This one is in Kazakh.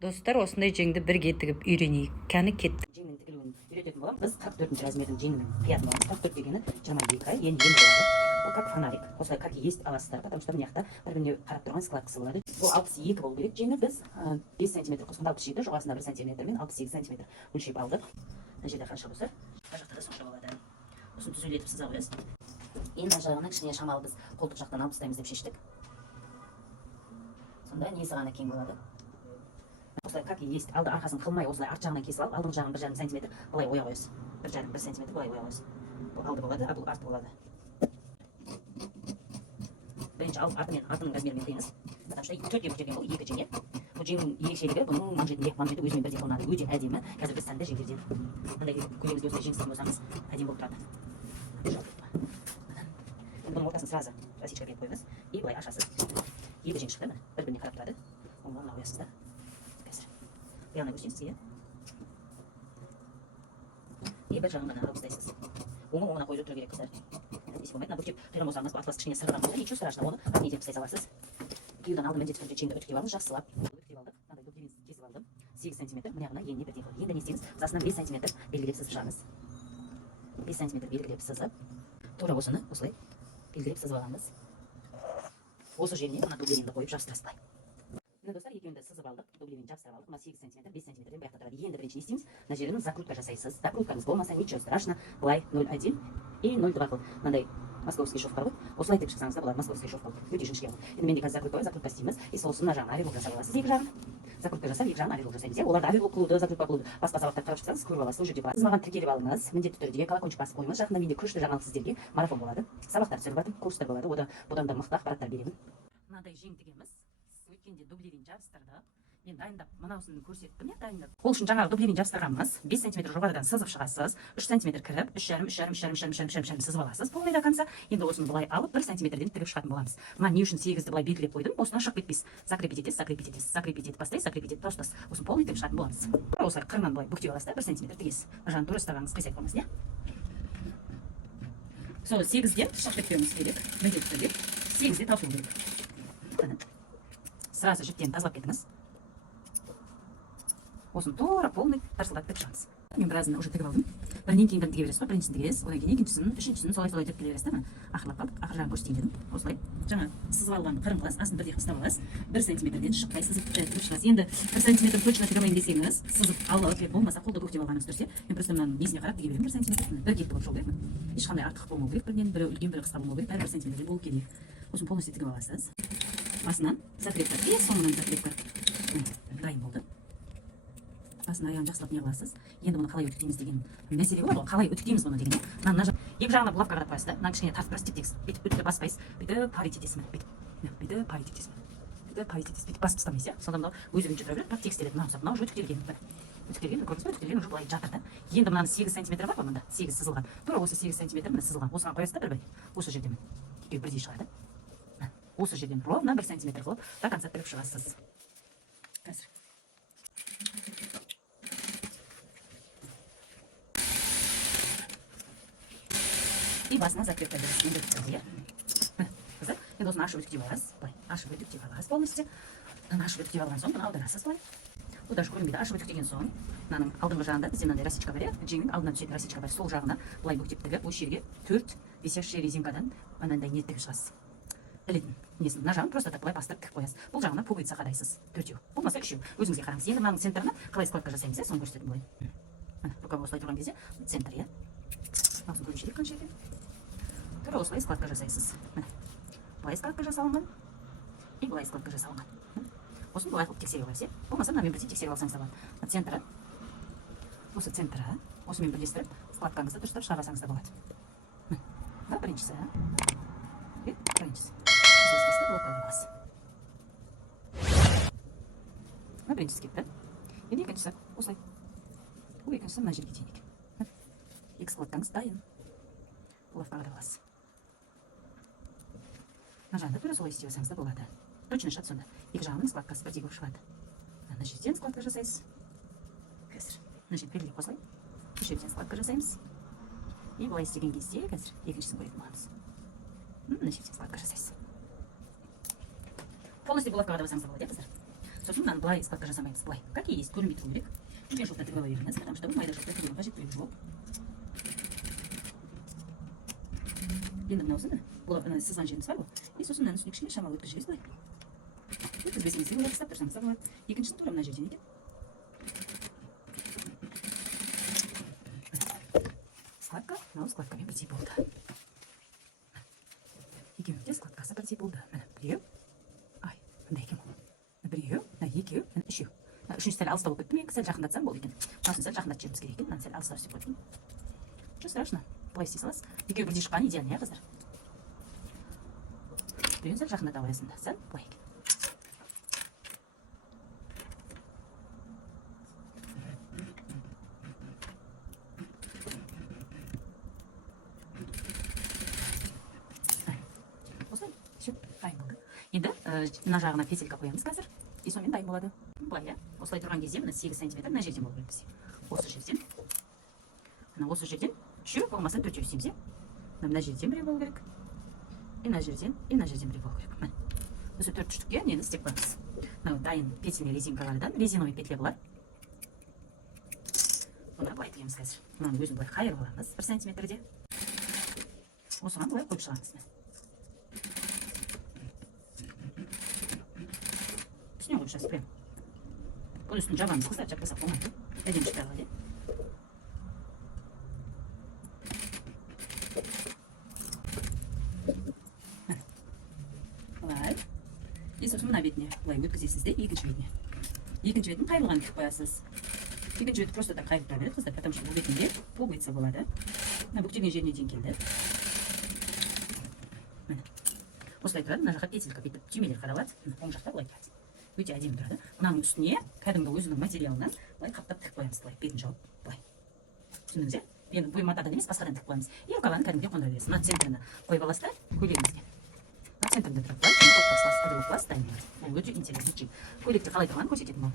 Достар, осындай жеңді бірге тігіп үйренейік. Кәні кеттік. Жеңнің тігілуін үйрететін боламын. Біз 44 размердің жеңнің қиятын боламыз. 44 дегені 22 енді болады. Бұл как фонарик. Осылай как есть аласыздар, потому что мына жақта бір-біріне қарап тұрған складкасы болады. Бұл 62 болу керек жеңі. Біз 5 см қосқанда 67, жоғарысында 1 см мен 68 см өлшеп алдық. Мына жерде қанша болса, мына жақта да сонша болады. Осыны түзелетіп сыза қоясыз. Енді мына жағынан кішкене шамалы біз қолтық жақтан алып тастаймыз деп шештік. Сонда несі ғана кең болады. Осылай как есть, алды арқасын қылмай осылай арт жағынан кесіп алып, алдың жағын 1,5 см былай оя қоясыз. 1,5 см былай оя қоясыз. Бұл алды болады, а бұл арт болады. Бірінші артының размерімен қиыңыз. Потому что 4 көтерген бұл 2 жеңе. Бұл жеңнің ерекшелігі бұның манжеті өзімен бірдей қылынады. Өте әдемі. Қазір біз сәнді жеңдерден мындай көйлегіңізге осылай жеңістірген болсаңыз, әдемі болып тұрады. Бұның ортасын сразу расичка беріп қойыңыз. И былай ашасыз. 2 жең шықты, бір-біріне қарап тұрады. Оны мына қоясыз да. Яғни көрсеңіз, иә. И бір жағын ғана алып тастайсыз. Оңына қойып тұру керек, қыздар. Если болмайды, бүктеп қиған болсаңыз, атлас кішкене сырған болды, ничего страшного, оны не деп тастай саласыз. Киюдан алдым міндетті түрде жеңді үтіктеп алдым, жақсылап. Үтіктеп алдық, мынандай дублевин кесіп алдым. 8 см, мына жағына еніне бірдей қылып. Енді не істейміз? Басынан 5 см белгілеп сызып шығамыз. 5 см белгілеп сызып, тура осыны осылай белгілеп сызып аламыз. Осы жеріне мына дублевинді қойып жабыстырасыз былай. Міне достар, екеуінде сызып алдық, дублевин жабыстырып алдық. Мына 8 см, 5 см-ден бұяқта тұрады. Енді бірінші не істейміз? Мына жерінің закрутка жасайсыз. Закруткаңыз болмаса, ничего страшно. Былай 0,1 и 0,2 қыл. Мынандай московский шовқа ғой. Осылай тігіп шықсаңыз да болады, московский шовқа. Өте жіңішке ғой. Енді мен де қазір закрутка істейміз. И сосын мына жағын оверлок жасап аласыз, екі жағын. Закрутка жасап, екі жағын оверлок жасаймыз. Оларды оверлок қылуды, закрутка қылуды басқа сабақтар қарап шықсаңыз, көріп аласыз. Ол жерде бар. Сіз маған тіркеліп алыңыз, міндетті түрде колокольчик басып қойыңыз. Жақында менде күшті жаңалық сіздерге марафон болады. Сабақтар түсіріп жатырмын, курстар болады. Одан да мықты ақпараттар беремін. Мынадай жең тігеміз. Өткенде дублевин жабыстырдық. Мен дайындап, мынаусын көрсеттім, дайындап. Ол үшін жаңағы дублевин жабыстырғанбыз. 5 см жоғарыдан сызып шығасыз. 3 см кіріп, 3,5 сызып аласыз. Полный до конца. Енді осыны былай алып, 1 см-ден тігіп шығатын боламыз. Мына не үшін 8-ді былай белгілеп қойдым. Осыны шығып кетпейсіз. Закрепить етесіз, бастай, закрепить етіп, просто осыны полный тігіп шығатын боламыз. Осылай қырынан былай бүктеп аласыз да, 1 см тігесіз. Жағын тура ұстағаныңыз қисайып қоймыз, не? Сол 8-ден шығып кетпеуіміз керек. Міндетті түрде 8-де таусылу керек. Сразу жіптен тазалап кетіңіз. Осын тура полный тарсылдап тігіп шығамыз. Мен біразын уже тігіп алдым. Бірінен кейін бірін тіге бересіз, біріншісін тігесіз, одан кейін екіншісін, үшіншісін солай тігіп келе бересіз, міне. Ақырлап қалдық, ақыр жағын көрсетейін дедім. Осылай жаңа сызып алған қырын қыласыз, астын бірдей ұстап аласыз. 1 см-ден шықпай сызып тігіп шығасыз. Енді 1 см точно тіге алайын десеңіз, сызып алып болмаса қолды бүктеп алғаныңыз тұрса, мен просто мынаның несіне қарап тіге беремін 1 см. Бір кепті болып шығу керек. Ешқандай артық болмау керек, бірінен бірі үлкен, бірі қысқа болмау керек, бәрі 1 см-ден болу керек. Осын полностью тігіп аласыз. Басынан закрепка и соңынан закрепка. Дайын болды. Басын аяғын жақсылап не қыласыз. Енді бұны қалай үтіктейміз деген мәселе болады ғой. Қалай үтіктейміз бұны деген. Екі жағына бұлапқа қарап қоясыз да. Мына кішкене тартып біраз теп-тегіс. Бүйтіп үтіктеп баспайсыз. Бүйтіп парит етесіз. Бүйтіп парит етесіз. Бүйтіп басып тастамайсыз. Сонда мынау өзі-өзінше тұра береді. Текстеледі. Мынау уже үтіктелген. Үтіктелген, көрдіңіз бе? Үтіктелген уже былай жатыр да. Енді мынаның 8 см бар ғой мында. 8 сызылған. Тура осы 8 см мына сызылған. Осыған қоясыз да бір-бір. Осы жерден. Екеуі бірдей шығады. Осы жерден ровно 1 см қылып до конца тігіп шығасыз. Қазір. И басына закрепка бересіз. Енді үтіктелді. Қыздар, енді осыны ашып үтіктеп аласыз. Былай, ашып үтіктеп аласыз полностью. Ашып үтіктеп алған соң, бұны аударасыз былай. Бұл даже көрінбейді. Ашып үтіктеген соң, мынаның алдыңғы жағында бізде мынандай расичка бар, жеңнің алдынан түсетін расичка бар. Сол жағына былай бүктеп тігіп, осы жерге 4 висящий резинкадан мынандай не тігіп шығасыз. Ілетін несін, мына жағын просто так былай бастырып тігіп қоясыз. Бұл жағына пуговица қадайсыз. 4-еу. Болмаса 3-еу. Өзіңізге қараңыз. Енді мынаның центрына қалай складка жасаймыз, соны көрсетемін былай. Рукава осылай тұрған кезде центр, иә. Аузын көрінші қанша екен. Тура осылай складка жасайсыз. Былай складка жасалынған и былай складка жасалынған. Осыны былай қылып тексере аласыз, иә. Болмаса мынамен бірдей тексеріп алсаңыз да болады. Центрі, осы центрі, осымен бірлестіріп складкаңызды дұрыстап шығарсаңыз да болады. Біріншісі. Біріншісі. Біріншісі кетті. Енді екіншісі осылай. Бұл екіншісі мына жерге дейін. Екі складкаңыз дайын. Бұлавқаға да аласыз. Мына жағында тура солай істей алсаңыз да болады. Точно шығады сонда. Екі жағының складкасы бірдей болып шығады. Мына жерден складка жасайсыз. Қазір. Мына жерді белгілеп қосылай. Үш жерден складка жасаймыз. И былай істеген кезде қазір екіншісін көретін боламыз. Мына жерден складка жасайсыз. Полностью бұлавқаға да басаңыз да болады, қыздар. сосын мынаны былай складка жасамаймыз. Былай. Как и есть. Көрінбей тұру керек. Үлкен шовта тігіп ала беріңіз, потому что бұл майда шовта тігудің қажеттілігі жоқ. Енді мынаусын бұл сызған жеріміз бар ғой. И сосын мынаның үстіне кішкене шамалы өткізіп жібересіз былай. Өткізбесеңіз де болады, ұстап тұрсаңыз да болады. Екіншісі тура мына жерден екен. Складка, мынау складкамен бірдей болды. Екеуі де складкасы бірдей болды. Міне біреу. Ай, мындай екен ол. Біреу, мына екеу, міне үшеу. Үшінші сәл алыстау болып кетті ме? Сәл жақындатсам болды екен. Мынасын сәл жақындатып жіберуіміз керек екен. Мынаны сәл алыстау істеп қойдым. Ничего страшного. Былай істей саласыз. Екеуі бірдей шыққаны идеально, иә қыздар? Біреуін сәл жақындата қоясың да. Сәл былай екен. Осылай, все, дайын болды. Енді мына жағына петелька қоямыз қазір. И сонымен дайын болады. Былай, иә. Осылай тұрған кезде мына 8 см мына жерден болу керек бізде. Осы жерден. Мына осы жерден 3 болмаса 4 істейміз, иә. Мына жерден біреу болу керек. И мына жерден біреу болу керек. Міне. Осы 4 штукке нені істеп қоямыз. Мына дайын петельный резинкалардан резиновый петля болады. Бұны былай тігеміз қазір. Мынаны өзін былай қайырып аламыз 1 сантиметрде. Осыған былай қойып шығамыз. Үстіне қойып шығасыз прям. Бұны үстін жабамыз, қыздар, жаппасақ болмайды. Әдемі шыға алады. Былай. И сосын мына бетіне былай өткізесіз де екінші бетіне. Екінші бетін қайырылған тігіп қоясыз. Екінші беті просто так қайырып тұра береді, қыздар, потому что бұл бетінде пол бетсе болады. Мына бүктелген жеріне дейін келді. Міне. Осылай тұрады, мына жаққа петелька бүйтіп түймелер қаралады. Оң жақта былай тұрады. Өте әдемі тұрады. Мынаның үстіне кәдімгі өзінің материалынан былай қаптап тігіп қоямыз, былай бетін жауып, былай. Түсіндіңіз, иә? Енді бұй матадан емес, басқадан тігіп қоямыз. И рукаваны кәдімгідей қондыра бересіз. Мына центріне қойып аласыз да, көйлегіңізге. Мына центрінде тұрады, былай, қойып тастайсыз, әдемі класс дайын болады. Ол өте интересный. Көйлекте қалай тұрғанын көрсететін ол.